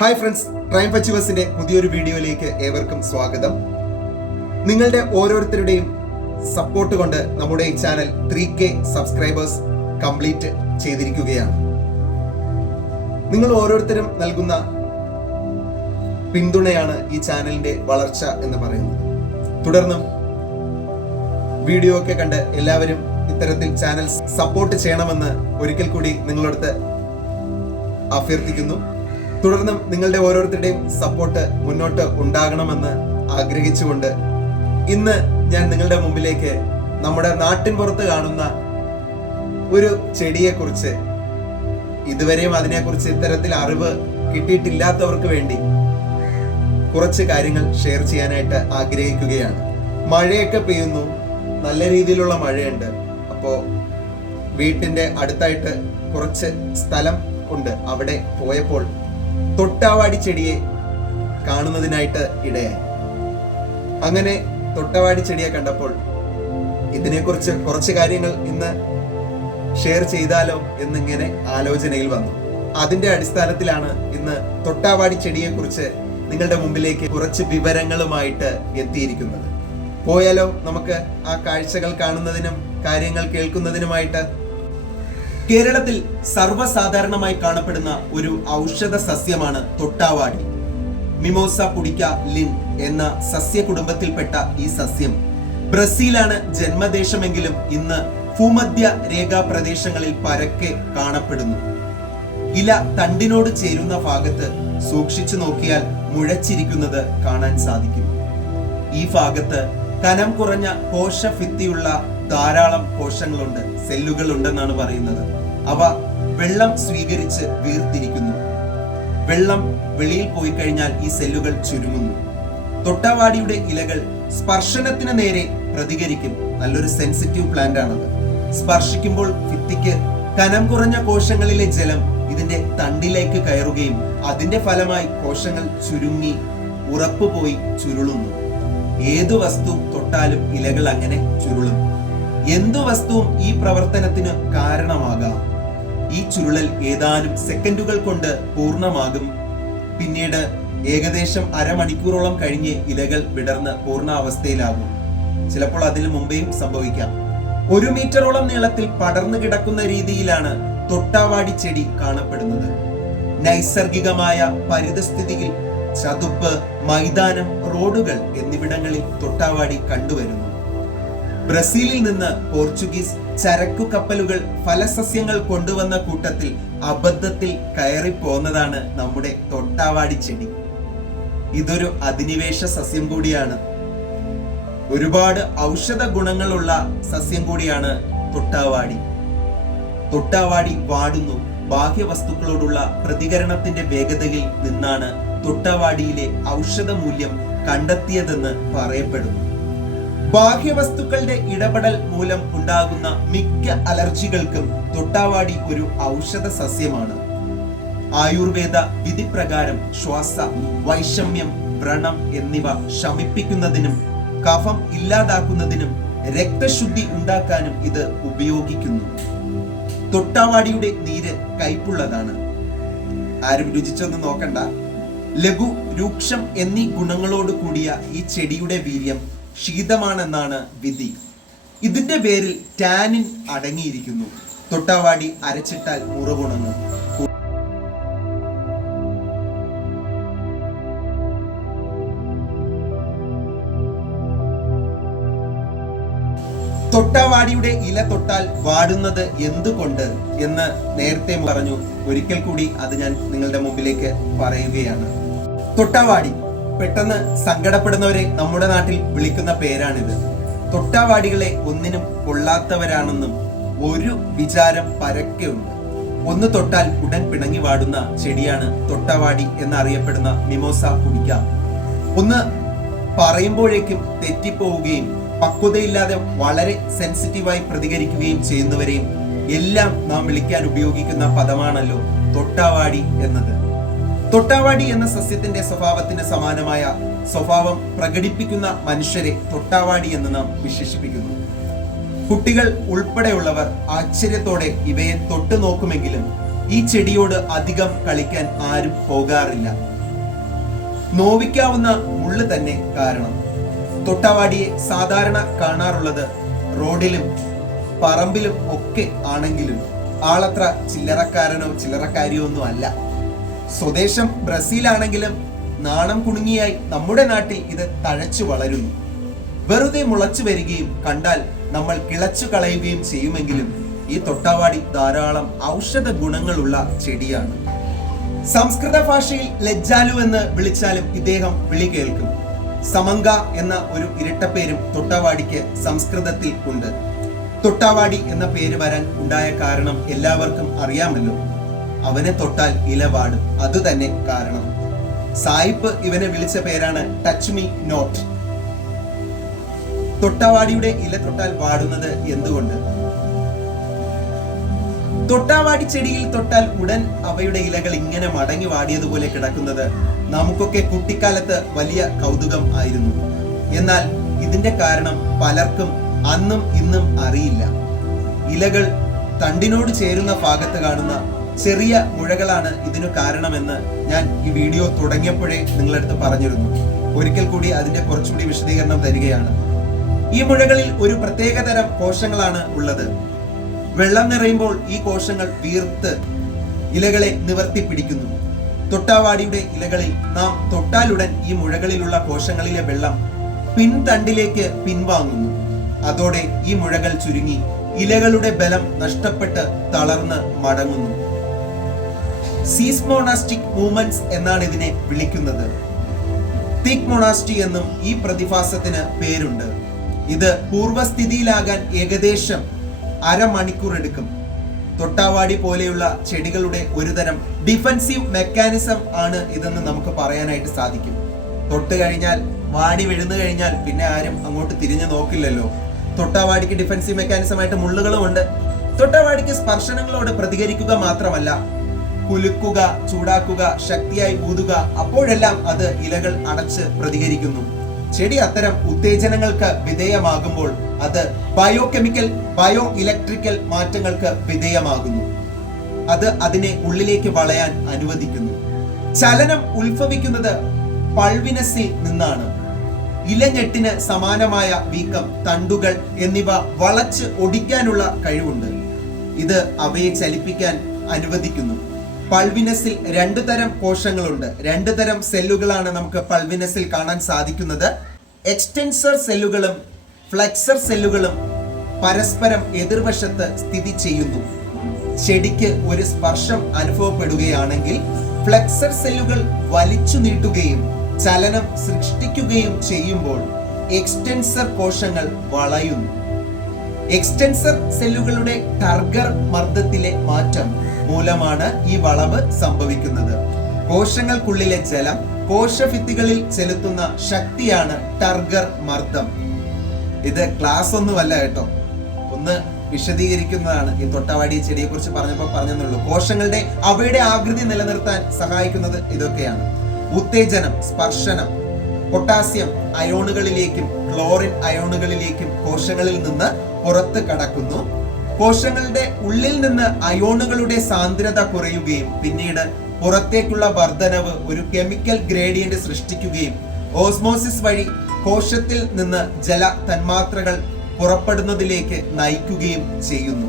Hi friends, triumph അച്ചീവേഴ്സിന്റെ പുതിയൊരു വീഡിയോയിലേക്ക് ഏവർക്കും സ്വാഗതം. നിങ്ങളുടെ ഓരോരുത്തരുടെയും സപ്പോർട്ട് കൊണ്ട് നമ്മുടെ ഈ ചാനൽ 3K സബ്സ്ക്രൈബേഴ്സ് കംപ്ലീറ്റ് ചെയ്തിരിക്കുകയാണ്. നിങ്ങൾ ഓരോരുത്തരും നൽകുന്ന പിന്തുണയാണ് ഈ ചാനലിന്റെ വളർച്ച എന്ന് പറയുന്നത്. തുടർന്നും വീഡിയോ ഒക്കെ കണ്ട് എല്ലാവരും ഇത്തരത്തിൽ ചാനൽ സപ്പോർട്ട് ചെയ്യണമെന്ന് ഒരിക്കൽ കൂടി നിങ്ങളടുത്ത് അഭ്യർത്ഥിക്കുന്നു. തുടർന്നും നിങ്ങളുടെ ഓരോരുത്തരുടെയും സപ്പോർട്ട് മുന്നോട്ട് ഉണ്ടാകണമെന്ന് ആഗ്രഹിച്ചുകൊണ്ട് ഇന്ന് ഞാൻ നിങ്ങളുടെ മുമ്പിലേക്ക് നമ്മുടെ നാട്ടിൻ പുറത്ത് കാണുന്ന ഒരു ചെടിയെക്കുറിച്ച്, ഇതുവരെയും അതിനെക്കുറിച്ച് ഇത്തരത്തിൽ അറിവ് കിട്ടിയിട്ടില്ലാത്തവർക്ക് വേണ്ടി കുറച്ച് കാര്യങ്ങൾ ഷെയർ ചെയ്യാനായിട്ട് ആഗ്രഹിക്കുകയാണ്. മഴയൊക്കെ പെയ്യുന്നു, നല്ല രീതിയിലുള്ള മഴയുണ്ട്. അപ്പോൾ വീട്ടിന്റെ അടുത്തായിട്ട് കുറച്ച് സ്ഥലം ഉണ്ട്. അവിടെ പോയപ്പോൾ തൊട്ടാവാടി ചെടിയെ കാണുന്നതിനായിട്ട് ഇടയായി. അങ്ങനെ തൊട്ടാവാടി ചെടിയെ കണ്ടപ്പോൾ ഇതിനെക്കുറിച്ച് കുറച്ച് കാര്യങ്ങൾ ഇന്ന് ഷെയർ ചെയ്താലോ എന്നിങ്ങനെ ആലോചനയിൽ വന്നു. അതിന്റെ അടിസ്ഥാനത്തിലാണ് ഇന്ന് തൊട്ടാവാടി ചെടിയെക്കുറിച്ച് നിങ്ങളുടെ മുമ്പിലേക്ക് കുറച്ച് വിവരങ്ങളുമായിട്ട് എത്തിയിരിക്കുന്നത്. പോയാലോ നമുക്ക് ആ കാഴ്ചകൾ കാണുന്നതിനും കാര്യങ്ങൾ കേൾക്കുന്നതിനുമായിട്ട്. കേരളത്തിൽ സർവ്വസാധാരണമായി കാണപ്പെടുന്ന ഒരു ഔഷധ സസ്യമാണ് തൊട്ടാവാടി. മിമോസ പുഡിക്ക ലിൻ എന്ന സസ്യ കുടുംബത്തിൽപ്പെട്ട ഈ സസ്യം ബ്രസീലാണ് ജന്മദേശമെങ്കിലും ഇന്ന് ഭൂമധ്യ രേഖാ പ്രദേശങ്ങളിൽ പരക്കെ കാണപ്പെടുന്നു. ഇല തണ്ടിനോട് ചേരുന്ന ഭാഗത്ത് സൂക്ഷിച്ചു നോക്കിയാൽ മുഴച്ചിരിക്കുന്നത് കാണാൻ സാധിക്കും. ഈ ഭാഗത്ത് കനം കുറഞ്ഞ കോശഭിത്തിയുള്ള ധാരാളം കോശങ്ങളുണ്ട്, സെല്ലുകൾ ഉണ്ടെന്നാണ് പറയുന്നത്. അവ വെള്ളം സ്വീകരിച്ച് വീർത്തിരിക്കുന്നു. വെള്ളം വെളിയിൽ പോയി കഴിഞ്ഞാൽ ഈ സെല്ലുകൾ ചുരുങ്ങുന്നു. തൊട്ടാവാടിയുടെ ഇലകൾ സ്പർശനത്തിന് നേരെ പ്രതികരിക്കും. നല്ലൊരു സെൻസിറ്റീവ് പ്ലാന്റ് ആണത്. സ്പർശിക്കുമ്പോൾ ഭിത്തിക്ക് കനം കുറഞ്ഞ കോശങ്ങളിലെ ജലം ഇതിന്റെ തണ്ടിലേക്ക് കയറുകയും അതിന്റെ ഫലമായി കോശങ്ങൾ ചുരുങ്ങി ഉറപ്പുപോയി ചുരുളുന്നു. ഏതു വസ്തു തൊട്ടാലും ഇലകൾ അങ്ങനെ ചുരുളും. എന്തു വസ്തുവും ഈ പ്രവർത്തനത്തിന് കാരണമാകാം. ഈ ചുരുളൽ ഏതാനും സെക്കൻഡുകൾ കൊണ്ട് പൂർണ്ണമാകും. പിന്നീട് ഏകദേശം അരമണിക്കൂറോളം കഴിഞ്ഞ് ഇലകൾ വിടർന്ന് പൂർണ്ണാവസ്ഥയിലാകും. ചിലപ്പോൾ അതിന് മുമ്പേയും സംഭവിക്കാം. 1 മീറ്ററോളം നീളത്തിൽ പടർന്നു കിടക്കുന്ന രീതിയിലാണ് തൊട്ടാവാടി ചെടി കാണപ്പെടുന്നത്. നൈസർഗികമായ പരിതസ്ഥിതിയിൽ ചതുപ്പ്, മൈതാനം, റോഡുകൾ എന്നിവിടങ്ങളിൽ തൊട്ടാവാടി കണ്ടുവരുന്നു. ബ്രസീലിൽ നിന്ന് പോർച്ചുഗീസ് ചരക്കു കപ്പലുകൾ ഫലസസ്യങ്ങൾ കൊണ്ടുവന്ന കൂട്ടത്തിൽ അബദ്ധത്തിൽ കയറിപ്പോന്നതാണ് നമ്മുടെ തൊട്ടാവാടി ചെടി. ഇതൊരു അധിനിവേശ സസ്യം കൂടിയാണ്. ഒരുപാട് ഔഷധ ഗുണങ്ങളുള്ള സസ്യം കൂടിയാണ് തൊട്ടാവാടി. തൊട്ടാവാടി വാടുന്നു. ബാഹ്യവസ്തുക്കളോടുള്ള പ്രതികരണത്തിന്റെ വേഗതയിൽ നിന്നാണ് തൊട്ടാവാടിയിലെ ഔഷധ മൂല്യം കണ്ടെത്തിയതെന്ന് പറയപ്പെടുന്നു. ബാഹ്യവസ്തുക്കളുടെ ഇടപെടൽ മൂലം ഉണ്ടാകുന്ന മിക്ക അലർജികൾക്കും തൊട്ടാവാടി ഒരു ഔഷധ സസ്യമാണ്. ആയുർവേദ വിധിപ്രകാരം ശ്വാസ വൈഷമ്യം, വ്രണം എന്നിവ ശമിപ്പിക്കുന്നതിനും കഫം ഇല്ലാതാക്കുന്നതിനും രക്തശുദ്ധി ഉണ്ടാക്കാനും ഇത് ഉപയോഗിക്കുന്നു. തൊട്ടാവാടിയുടെ നീര് കയ്പുള്ളതാണ്. ആരും രുചിച്ചൊന്നും നോക്കണ്ട. ലഘു, രൂക്ഷം എന്നീ ഗുണങ്ങളോട് കൂടിയ ഈ ചെടിയുടെ വീര്യം ശീതമാണെന്നാണ് വിധി. ഇതിന്റെ പേരിൽ ടാനിൻ അടങ്ങിയിരിക്കുന്നു. തൊട്ടാവാടി അരച്ചിട്ടാൽ മുറിവുണങ്ങും. തൊട്ടാവാടിയുടെ ഇല തൊട്ടാൽ വാടുന്നത് എന്തുകൊണ്ട് എന്ന് നേരത്തെ പറഞ്ഞു. ഒരിക്കൽ കൂടി അത് ഞാൻ നിങ്ങളുടെ മുമ്പിലേക്ക് പറയുകയാണ്. തൊട്ടാവാടി, പെട്ടെന്ന് സങ്കടപ്പെടുന്നവരെ നമ്മുടെ നാട്ടിൽ വിളിക്കുന്ന പേരാണിത്. തൊട്ടാവാടികളെ ഒന്നിനും കൊള്ളാത്തവരാണെന്നും ഒരു വിചാരം പരക്കെ ഉണ്ട്. ഒന്ന് തൊട്ടാൽ ഉടൻ പിണങ്ങി വാടുന്ന ചെടിയാണ് തൊട്ടാവാടി എന്നറിയപ്പെടുന്ന മിമോസ പുഡിക്ക. ഒന്ന് പറയുമ്പോഴേക്കും തെറ്റിപ്പോവുകയും പക്വതയില്ലാതെ വളരെ സെൻസിറ്റീവായി പ്രതികരിക്കുകയും ചെയ്യുന്നവരെയും എല്ലാം നാം വിളിക്കാൻ ഉപയോഗിക്കുന്ന പദമാണല്ലോ തൊട്ടാവാടി എന്നത്. തൊട്ടാവാടി എന്ന സസ്യത്തിന്റെ സ്വഭാവത്തിന് സമാനമായ സ്വഭാവം പ്രകടിപ്പിക്കുന്ന മനുഷ്യരെ തൊട്ടാവാടി എന്ന് നാം വിശേഷിപ്പിക്കുന്നു. കുട്ടികൾ ഉൾപ്പെടെയുള്ളവർ ആശ്ചര്യത്തോടെ ഇവയെ തൊട്ടു നോക്കുമെങ്കിലും ഈ ചെടിയോട് അധികം കളിക്കാൻ ആരും പോകാറില്ല. നോവിക്കാവുന്ന മുള്ള് തന്നെ കാരണം. തൊട്ടാവാടിയെ സാധാരണ കാണാറുള്ളത് റോഡിലും പറമ്പിലും ഒക്കെ ആണെങ്കിലും ആളത്ര ചില്ലറക്കാരനോ ചില്ലറക്കാരിയോ ഒന്നും അല്ല. സ്വദേശം ബ്രസീലാണെങ്കിലും നാണം കുണുങ്ങിയായി നമ്മുടെ നാട്ടിൽ ഇത് തഴച്ചു വളരുന്നു. വെറുതെ മുളച്ചു വരികയും കണ്ടാൽ നമ്മൾ കിളച്ചു കളയുകയും ചെയ്യുമെങ്കിലും ഈ തൊട്ടാവാടി ധാരാളം ഔഷധ ഗുണങ്ങളുള്ള ചെടിയാണ്. സംസ്കൃത ഭാഷയിൽ ലജ്ജാലു എന്ന് വിളിച്ചാലും ഇദ്ദേഹം വിളി കേൾക്കും. സമങ്ക എന്ന ഒരു ഇരട്ടപ്പേരും തൊട്ടാവാടിക്ക് സംസ്കൃതത്തിൽ ഉണ്ട്. തൊട്ടാവാടി എന്ന പേര് വരാൻ ഉണ്ടായ കാരണം എല്ലാവർക്കും അറിയാമല്ലോ. അവനെ തൊട്ടാൽ ഇല വാടും, അത് തന്നെ കാരണം. സായിപ്പ് ഇവനെ വിളിച്ച പേരാണ് ടച്ച് മീ നോട്ട്. തൊട്ടാവാടിയുടെ ഇല തൊട്ടാൽ വാടുന്നത് എന്തുകൊണ്ട്? തൊട്ടാവാടി ചെടിയിൽ തൊട്ടാൽ ഉടൻ അവയുടെ ഇലകൾ ഇങ്ങനെ മടങ്ങി വാടിയതുപോലെ കിടക്കുന്നത് നമുക്കൊക്കെ കുട്ടിക്കാലത്ത് വലിയ കൗതുകം ആയിരുന്നു. എന്നാൽ ഇതിന്റെ കാരണം പലർക്കും അന്നും ഇന്നും അറിയില്ല. ഇലകൾ തണ്ടിനോട് ചേരുന്ന ഭാഗത്ത് കാണുന്ന ചെറിയ മുഴകളാണ് ഇതിനു കാരണമെന്ന് ഞാൻ ഈ വീഡിയോ തുടങ്ങിയപ്പോഴേ നിങ്ങളടുത്ത് പറഞ്ഞിരുന്നു. ഒരിക്കൽ കൂടി അതിന്റെ കുറച്ചുകൂടി വിശദീകരണം തരികയാണ്. ഈ മുഴകളിൽ ഒരു പ്രത്യേകതരം കോശങ്ങളാണ് ഉള്ളത്. വെള്ളം നിറയുമ്പോൾ ഈ കോശങ്ങൾ വീർത്ത് ഇലകളെ നിവർത്തി പിടിക്കുന്നു. തൊട്ടാവാടിയുടെ ഇലകളിൽ നാം തൊട്ടാലുടൻ ഈ മുഴകളിലുള്ള കോശങ്ങളിലെ വെള്ളം പിൻതണ്ടിലേക്ക് പിൻവാങ്ങുന്നു. അതോടെ ഈ മുഴകൾ ചുരുങ്ങി ഇലകളുടെ ബലം നഷ്ടപ്പെട്ട് തളർന്ന് മടങ്ങുന്നു. സീസ്മോണാസ്റ്റിക് മൂവ്മെന്റ്സ് എന്നാണ് ഇതിനെ വിളിക്കുന്നത്. തിക് മൊണാസ്റ്റി എന്നും ഈ പ്രതിഭാസത്തിന് പേരുണ്ട്. ഇത് പൂർവ്വസ്ഥിതിയിലാകാൻ ഏകദേശം അരമണിക്കൂർ എടുക്കും. തൊട്ടാവാടി പോലെയുള്ള ചെടികളുടെ ഒരുതരം ഡിഫൻസീവ് മെക്കാനിസം ആണ് ഇതെന്ന് നമുക്ക് പറയാനായിട്ട് സാധിക്കും. തൊട്ട് കഴിഞ്ഞാൽ വാടി വിഴുന്നു കഴിഞ്ഞാൽ പിന്നെ ആരും അങ്ങോട്ട് തിരിഞ്ഞു നോക്കില്ലല്ലോ. തൊട്ടാവാടിക്ക് ഡിഫൻസീവ് മെക്കാനിസം ആയിട്ട് മുള്ളുകളും ഉണ്ട്. തൊട്ടാവാടിക്ക് സ്പർശനങ്ങളോട് പ്രതികരിക്കുക മാത്രമല്ല, കുലുക്കുക, ചൂടാക്കുക, ശക്തിയായി ഊതുക, അപ്പോഴെല്ലാം അത് ഇലകൾ അടച്ച് പ്രതികരിക്കുന്നു. ചെടി അത്തരം ഉത്തേജനങ്ങൾക്ക് വിധേയമാകുമ്പോൾ അത് ബയോകെമിക്കൽ, ബയോ ഇലക്ട്രിക്കൽ മാറ്റങ്ങൾക്ക് വിധേയമാകുന്നു. അത് അതിനെ ഉള്ളിലേക്ക് വളയാൻ അനുവദിക്കുന്നു. ചലനം ഉത്ഭവിക്കുന്നത് പൾവിനസിൽ നിന്നാണ്. ഇലഞ്ഞെട്ടിന് സമാനമായ വീക്കം, തണ്ടുകൾ എന്നിവ വളച്ച് ഒടിക്കാനുള്ള കഴിവുണ്ട്. ഇത് അവയെ ചലിപ്പിക്കാൻ അനുവദിക്കുന്നു. പൾവിനസിൽ രണ്ടു തരം കോശങ്ങളുണ്ട്. രണ്ടു തരം സെല്ലുകളാണ് നമുക്ക് പൾവിനസിൽ കാണാൻ സാധിക്കുന്നത്. എക്സ്റ്റൻസർ സെല്ലുകളും ഫ്ലെക്സർ സെല്ലുകളും പരസ്പരം എതിർവശത്ത് സ്ഥിതി ചെയ്യുന്നു. ചെടിക്ക് ഒരു സ്പർശം അനുഭവപ്പെടുകയാണെങ്കിൽ ഫ്ലെക്സർ സെല്ലുകൾ വലിച്ചു നീട്ടുകയും ചലനം സൃഷ്ടിക്കുകയും ചെയ്യുമ്പോൾ എക്സ്റ്റൻസർ കോശങ്ങൾ വളയുന്നു. എക്സ്റ്റൻസർ സെല്ലുകളുടെ ടർഗർ മർദ്ദത്തിലെ മാറ്റം മൂലമാണ് ഈ വളവ് സംഭവിക്കുന്നത്. കോശങ്ങൾക്കുള്ളിലെ ജലം കോശഭിത്തികളിൽ ചെലുത്തുന്ന ശക്തിയാണ് ടർഗർ മർദ്ദം. ഇത് ക്ലാസ് ഒന്നുമല്ല കേട്ടോ, ഒന്ന് വിശദീകരിക്കുന്നതാണ്. ഈ തൊട്ടാവാടി ചെടിയെ കുറിച്ച് പറഞ്ഞപ്പോൾ പറഞ്ഞെന്നുള്ളൂ. കോശങ്ങളുടെ അവയുടെ ആകൃതി നിലനിർത്താൻ സഹായിക്കുന്നത് ഇതൊക്കെയാണ്. ഉത്തേജനം, സ്പർശനം, പൊട്ടാസ്യം അയോണുകളിലേക്കും ക്ലോറിൻ അയോണുകളിലേക്കും കോശങ്ങളിൽ നിന്ന് പുറത്ത് കടക്കുന്നു. കോശങ്ങളുടെ ഉള്ളിൽ നിന്ന് അയോണുകളുടെ സാന്ദ്രത കുറയുകയും പിന്നീട് പുറത്തേക്കുള്ള വർധനവ് ഒരു കെമിക്കൽ ഗ്രേഡിയന്റ് സൃഷ്ടിക്കുകയും ഓസ്മോസിസ് വഴി കോശത്തിൽ നിന്ന് ജല തന്മാത്രകൾ പുറപ്പെടുന്നതിലേക്ക് നയിക്കുകയും ചെയ്യുന്നു.